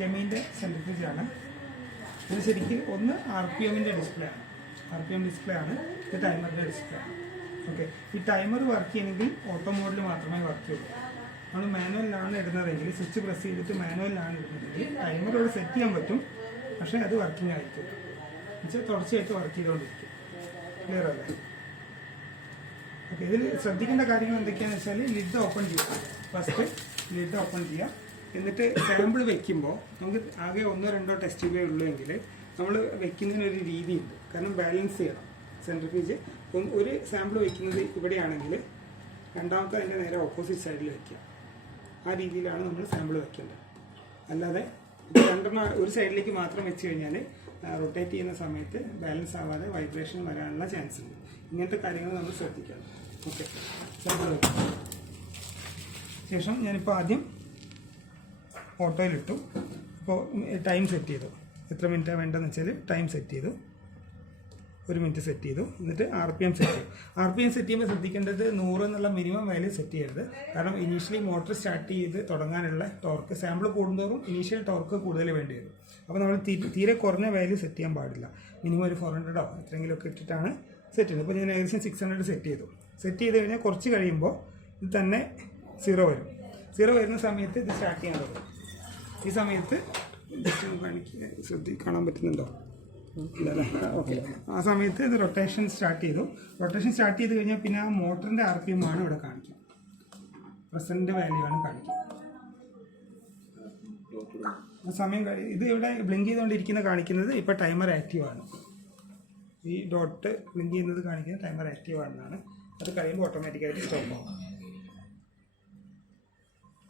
കെമീൻ്റെ സെൻട്രിഫ്യൂജാണ്. ഇത് ശരിക്കും ഒന്ന് RPMൻ്റെ ഡിസ്പ്ലേ ആണ്, RPM ഡിസ്പ്ലേ ആണ്. ഇത് ടൈമറിൻ്റെ ഡിസ്പ്ലേ ആണ്. ഓക്കെ, ഈ ടൈമർ വർക്ക് ചെയ്യണമെങ്കിൽ ഓട്ടോ മോഡിൽ മാത്രമേ വർക്ക് ചെയ്യുള്ളൂ. നമ്മൾ മാനുവലിലാണ് ഇടുന്നതെങ്കിൽ, സ്വിച്ച് പ്രസ് ചെയ്തിട്ട് മാനുവലിലാണ് ഇടുന്നതെങ്കിൽ ടൈമർ ഇവിടെ സെറ്റ് ചെയ്യാൻ പറ്റും, പക്ഷേ അത് വർക്കിംഗ് ആയിരിക്കും. എന്നുവെച്ചാൽ തുടർച്ചയായിട്ട് വർക്ക് ചെയ്തുകൊണ്ടിരിക്കും. ക്ലിയർ അല്ലേ? ഓക്കെ, ഇതിൽ ശ്രദ്ധിക്കേണ്ട കാര്യങ്ങൾ എന്തൊക്കെയാണെന്ന് വെച്ചാൽ ലിഡ് ഓപ്പൺ ചെയ്യുക. ഫസ്റ്റ് ലിഡ് ഓപ്പൺ ചെയ്യുക. എന്നിട്ട് സാമ്പിൾ വെക്കുമ്പോൾ നമുക്ക് ആകെ 1-2 ടെസ്റ്റ് ട്യൂബേ ഉള്ളൂ എങ്കിൽ നമ്മൾ വെക്കുന്നതിനൊരു രീതിയുണ്ട്. കാരണം ബാലൻസ് ചെയ്യണം സെൻട്രിഫ്യൂജ്. ഇപ്പം ഒരു സാമ്പിൾ വെക്കുന്നത് ഇവിടെയാണെങ്കിൽ രണ്ടാമത്തെ അതിൻ്റെ നേരെ ഓപ്പോസിറ്റ് സൈഡിൽ വയ്ക്കുക. ആ രീതിയിലാണ് നമ്മൾ സാമ്പിൾ വെക്കേണ്ടത്. അല്ലാതെ രണ്ടെണ്ണം ഒരു സൈഡിലേക്ക് മാത്രം വെച്ച് കഴിഞ്ഞാൽ റൊട്ടേറ്റ് ചെയ്യുന്ന സമയത്ത് ബാലൻസ് ആവാതെ വൈബ്രേഷൻ വരാനുള്ള ചാൻസ് ഉണ്ട്. ഇങ്ങനത്തെ കാര്യങ്ങൾ നമ്മൾ ശ്രദ്ധിക്കണം. ഓക്കെ, സാമ്പിൾ വെക്കുക. ശേഷം ഞാനിപ്പോൾ ആദ്യം ഓട്ടോയിലിട്ടു. അപ്പോൾ ടൈം സെറ്റ് ചെയ്തു. എത്ര മിനിറ്റാണ് വേണ്ടതെന്ന് വെച്ചാൽ ടൈം സെറ്റ് ചെയ്തു. 1 മിനിറ്റ് സെറ്റ് ചെയ്തു. എന്നിട്ട് RPM സെറ്റ് ചെയ്യും. RPM സെറ്റ് ചെയ്യുമ്പോൾ ശ്രദ്ധിക്കേണ്ടത് 100 എന്നുള്ള മിനിമം വാല്യൂ സെറ്റ് ചെയ്യരുത്. കാരണം ഇനീഷ്യലി മോട്ടർ സ്റ്റാർട്ട് ചെയ്ത് തുടങ്ങാനുള്ള ടോർക്ക് സാമ്പിൾ കൂടുന്തോറും ഇനീഷ്യൽ ടോർക്ക് കൂടുതൽ വേണ്ടി വരും. അപ്പോൾ നമ്മൾ തീരെ കുറഞ്ഞ വാല്യൂ സെറ്റ് ചെയ്യാൻ പാടില്ല. മിനിമം ഒരു 400 എത്രയെങ്കിലുമൊക്കെ ഇട്ടിട്ടാണ് സെറ്റ് ചെയ്യുന്നത്. അപ്പോൾ ഞാൻ ഏകദേശം 600 സെറ്റ് ചെയ്തു. സെറ്റ് ചെയ്ത് കഴിഞ്ഞാൽ കുറച്ച് കഴിയുമ്പോൾ ഇത് തന്നെ 0 വരും. 0 വരുന്ന സമയത്ത് ഇത് സ്റ്റാർട്ട് ചെയ്യാൻ തുടങ്ങും. ഈ സമയത്ത് കാണാൻ പറ്റുന്നുണ്ടോ? ഇല്ലല്ലേ? ഓക്കെ, ആ സമയത്ത് ഇത് റൊട്ടേഷൻ സ്റ്റാർട്ട് ചെയ്തു. റൊട്ടേഷൻ സ്റ്റാർട്ട് ചെയ്ത് കഴിഞ്ഞാൽ പിന്നെ ആ മോട്ടറിൻ്റെ RPM ആണ് ഇവിടെ കാണിക്കുക. പ്രസൻറ്റ് വാല്യൂ ആണ് കാണിക്കുക. ആ സമയം ഇത് ഇവിടെ ബ്ലിങ്ക് ചെയ്തുകൊണ്ടിരിക്കുന്ന കാണിക്കുന്നത് ഇപ്പോൾ ടൈമർ ആക്റ്റീവ് ആണ്. ഈ ഡോട്ട് ബ്ലിങ്ക് ചെയ്യുന്നത് കാണിക്കുന്നത് ടൈമർ ആക്റ്റീവ് ആണെന്നാണ്. അത് കഴിയുമ്പോൾ ഓട്ടോമാറ്റിക്കായിട്ട് സ്റ്റോപ്പ് ആവും.